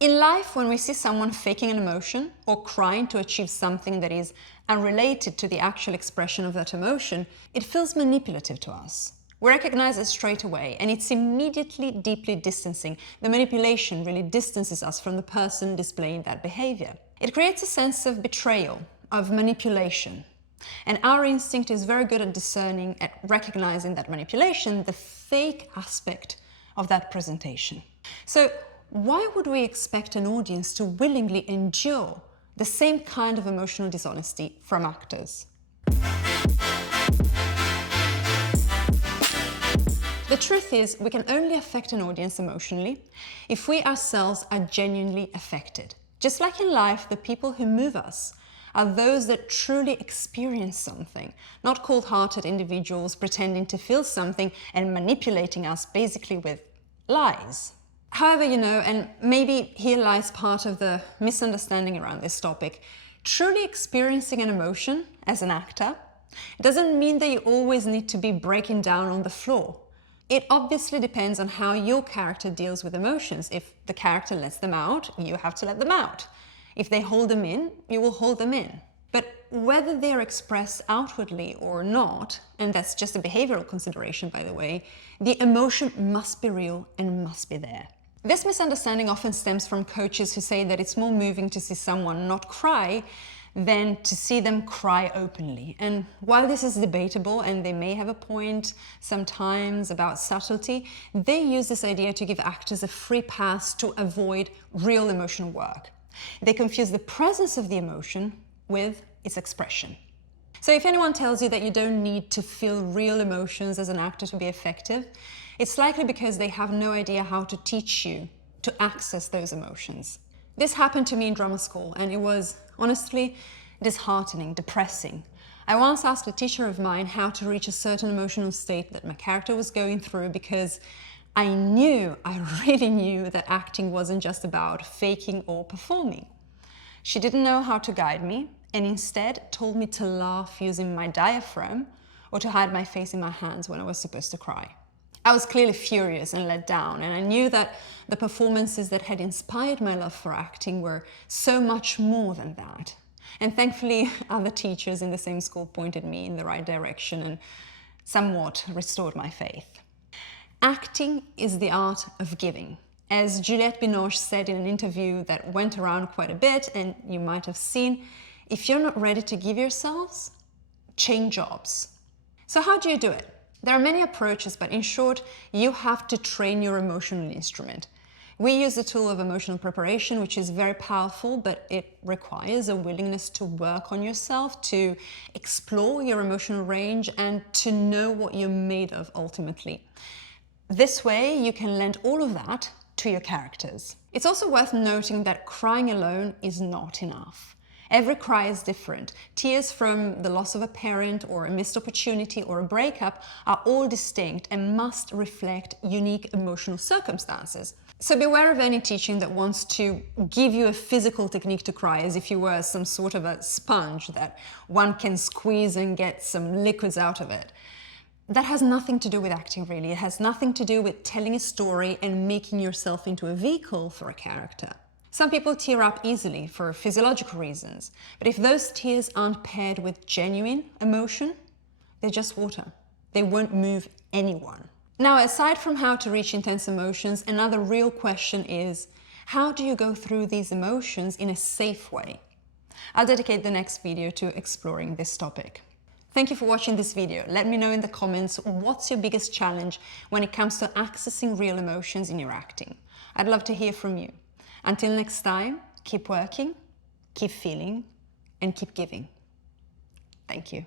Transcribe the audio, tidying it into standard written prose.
In life, when we see someone faking an emotion or crying to achieve something that is unrelated to the actual expression of that emotion, it feels manipulative to us. We recognize it straight away, and it's immediately deeply distancing. The manipulation really distances us from the person displaying that behavior. It creates a sense of betrayal, of manipulation. And our instinct is very good at discerning, at recognizing that manipulation, the fake aspect of that presentation. So why would we expect an audience to willingly endure the same kind of emotional dishonesty from actors? The truth is, we can only affect an audience emotionally if we ourselves are genuinely affected. Just like in life, the people who move us are those that truly experience something, not cold-hearted individuals pretending to feel something and manipulating us basically with lies. However, and maybe here lies part of the misunderstanding around this topic, truly experiencing an emotion as an actor doesn't mean that you always need to be breaking down on the floor. It obviously depends on how your character deals with emotions. If the character lets them out, you have to let them out. If they hold them in, you will hold them in. But whether they're expressed outwardly or not, and that's just a behavioral consideration, by the way, the emotion must be real and must be there. This misunderstanding often stems from coaches who say that it's more moving to see someone not cry than to see them cry openly. And while this is debatable, and they may have a point sometimes about subtlety, they use this idea to give actors a free pass to avoid real emotional work. They confuse the presence of the emotion with its expression. So if anyone tells you that you don't need to feel real emotions as an actor to be effective, it's likely because they have no idea how to teach you to access those emotions. This happened to me in drama school, and it was honestly disheartening, depressing. I once asked a teacher of mine how to reach a certain emotional state that my character was going through because I really knew that acting wasn't just about faking or performing. She didn't know how to guide me, and instead told me to laugh using my diaphragm or to hide my face in my hands when I was supposed to cry. I was clearly furious and let down, and I knew that the performances that had inspired my love for acting were so much more than that. And thankfully, other teachers in the same school pointed me in the right direction and somewhat restored my faith. Acting is the art of giving. As Juliette Binoche said in an interview that went around quite a bit, and you might have seen, if you're not ready to give yourselves, change jobs. So how do you do it? There are many approaches, but in short, you have to train your emotional instrument. We use the tool of emotional preparation, which is very powerful, but it requires a willingness to work on yourself, to explore your emotional range, and to know what you're made of ultimately. This way, you can lend all of that to your characters. It's also worth noting that crying alone is not enough. Every cry is different. Tears from the loss of a parent or a missed opportunity or a breakup are all distinct and must reflect unique emotional circumstances. So beware of any teaching that wants to give you a physical technique to cry as if you were some sort of a sponge that one can squeeze and get some liquids out of it. That has nothing to do with acting, really. It has nothing to do with telling a story and making yourself into a vehicle for a character. Some people tear up easily for physiological reasons, but if those tears aren't paired with genuine emotion, they're just water. They won't move anyone. Now, aside from how to reach intense emotions, another real question is, how do you go through these emotions in a safe way? I'll dedicate the next video to exploring this topic. Thank you for watching this video. Let me know in the comments what's your biggest challenge when it comes to accessing real emotions in your acting. I'd love to hear from you. Until next time, keep working, keep feeling, and keep giving. Thank you.